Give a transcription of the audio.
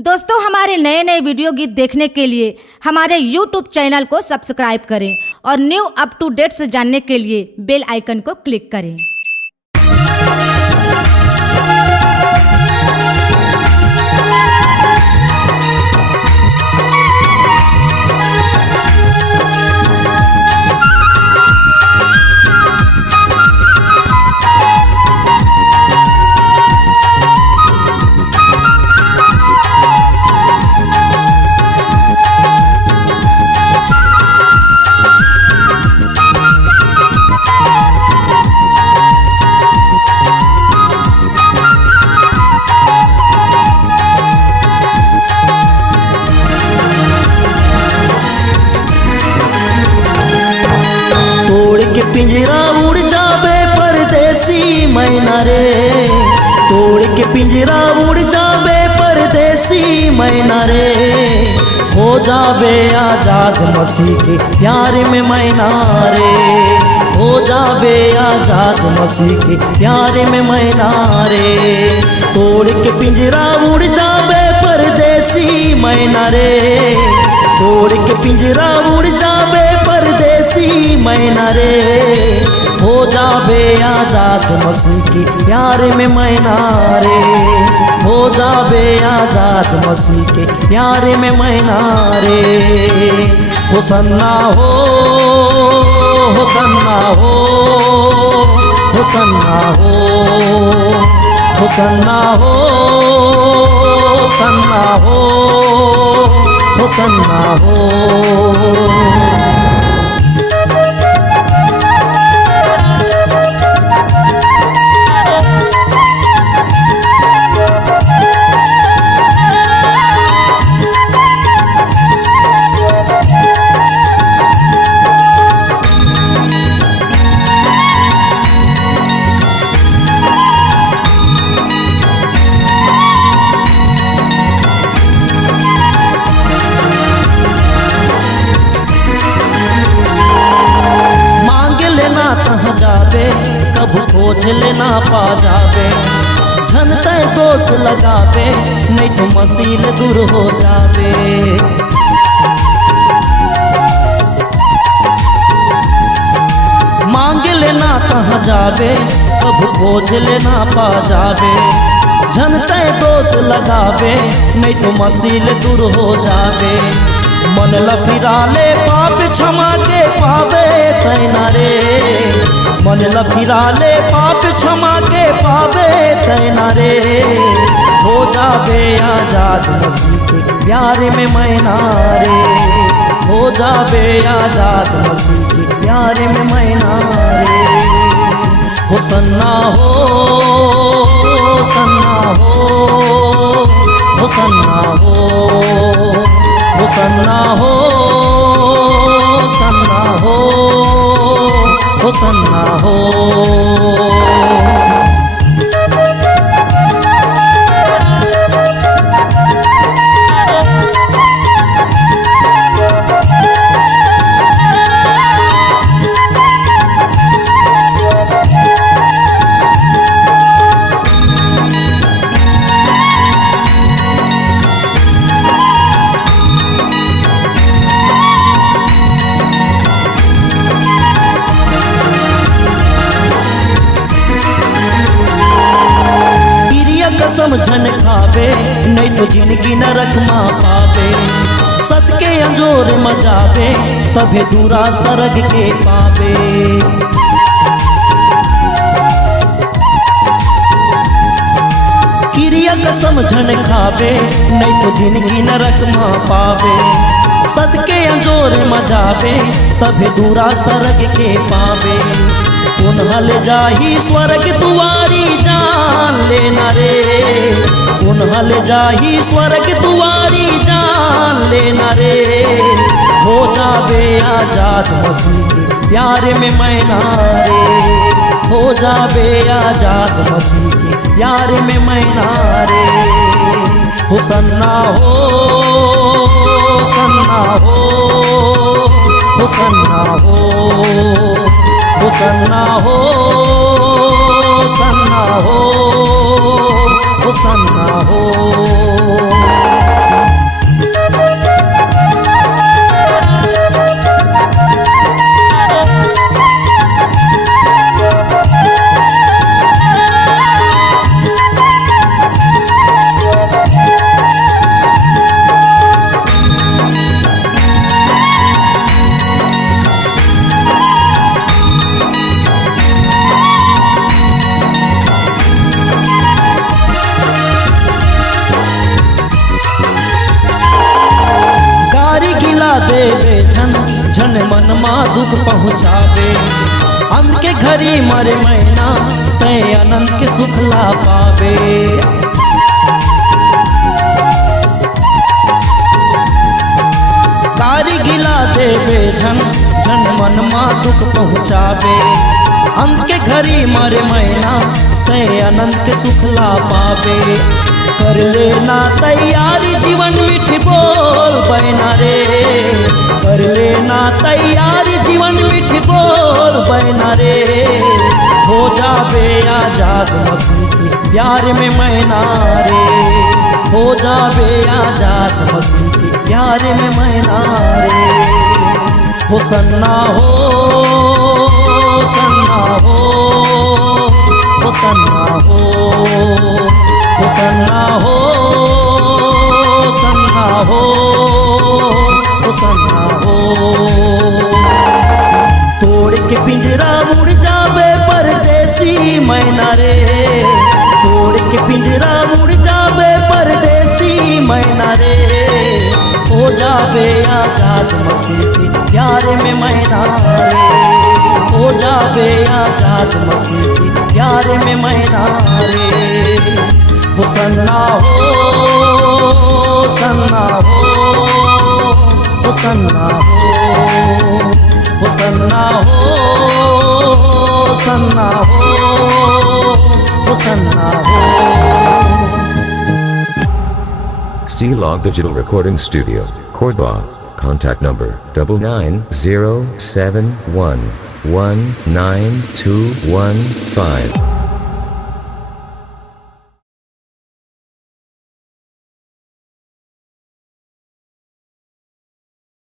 दोस्तों हमारे नए नए वीडियो गीत देखने के लिए हमारे YouTube चैनल को सब्सक्राइब करें और न्यू अप टू डेट्स जानने के लिए बेल आइकन को क्लिक करें। पिंजरा उड़ जावे परदेसी मैना रे, तोड़ के पिंजरा उड़ जावे परदेसी मैना रे, हो जावे आजाद मसीह के प्यार में मैना रे, हो जावे आजाद मसीह के प्यार में मैना रे, तोड़ के पिंजरा उड़ जावे परदेसी मैना रे, तोड़ के पिंजरा उड़ जावे परदेसी मैना रे, हो जावे आजाद मसीह के प्यार में मैना रे, हो जावे आजाद मसीह के प्यार में मैना रे, होसन्ना हो होसन्ना हो होसन्ना हो होसन्ना हो होसन्ना हो होसन्ना हो। जावे कब खोज लेना पा जावे, झनते दोष लगावे नहीं तो मसील दूर हो जावे, मांग लेना कहाँ जावे कब खोज लेना पा जावे, झनते दोष लगावे नहीं तो मसील दूर हो जावे, मन लफिरा ले पाप क्षमा के पावे तैना रे, मन लफिरा ले पाप क्षमा के पावे तैना रे, हो जावे आजाद मसीह के प्यार में मैना रे, हो जावे आजाद मसीह के प्यार में मैना रे, होसन्ना हो होसन्ना हो होसन्ना हो होसन्ना हो होसन्ना हो होसन्ना हो। समझन खावे नहीं तो जिंदगी नरक माँ पावे, सत के अंजोर मजावे तबे दूरा सरग के पावे, क्रिया का समझन खावे नहीं तो जिंदगी नरक माँ पावे, सत के अंजोर मजावे तबे दूरा सरग के पावे, उन्हल जाही स्वर्ग दुआरी जान लेना रे, उन्हल जाही स्वर्ग दुआरी जान लेना रे, हो जावे आजाद मसीह के प्यार में मैना रे, हो जावे आजाद मसीह के प्यार में मैना रे, होसन्ना हो होसन्ना हो होसन्ना हो होसन्ना हो होसन्ना हो होसन्ना हो। बेझन झन मन मा दुख पहुँचावे। हमके घरी मरे मैना तय अनंत के सुख ला पावे। कारी गिला दे बेझन झन मन मा दुख पहुँचावे। हमके घरी मरे मैना तय अनंत के सुख ला पावे। कर लेना तैयारी जीवन मीठ बोल बहना रे। कर लेना तैयारी जीवन मीठ बोल बहना रे। हो जावे आजाद मसीह के प्यार में मैना रे। हो जावे आजाद मसीह के प्यार में मैना रे। हो सन्ना हो सन्ना हो हो सन्ना हो हो सन्ना हो सन्ना हो हो सन्ना हो। तोड़ के पिंजरा उड़ जावे परदेसी मैना रे। तोड़ के पिंजरा उड़ जावे परदेसी मैना रे। हो जावे आजाद मसीह के प्यार में मैना रे। हो जावे आजाद मसीह के प्यार में मैना रे। हो सन्ना हो सन्ना हो हो सन्ना हो हो सन्ना हो सन्ना हो हो सन्ना हो। C-Log Digital Recording Studio, Cordoba. Contact number 99071192115.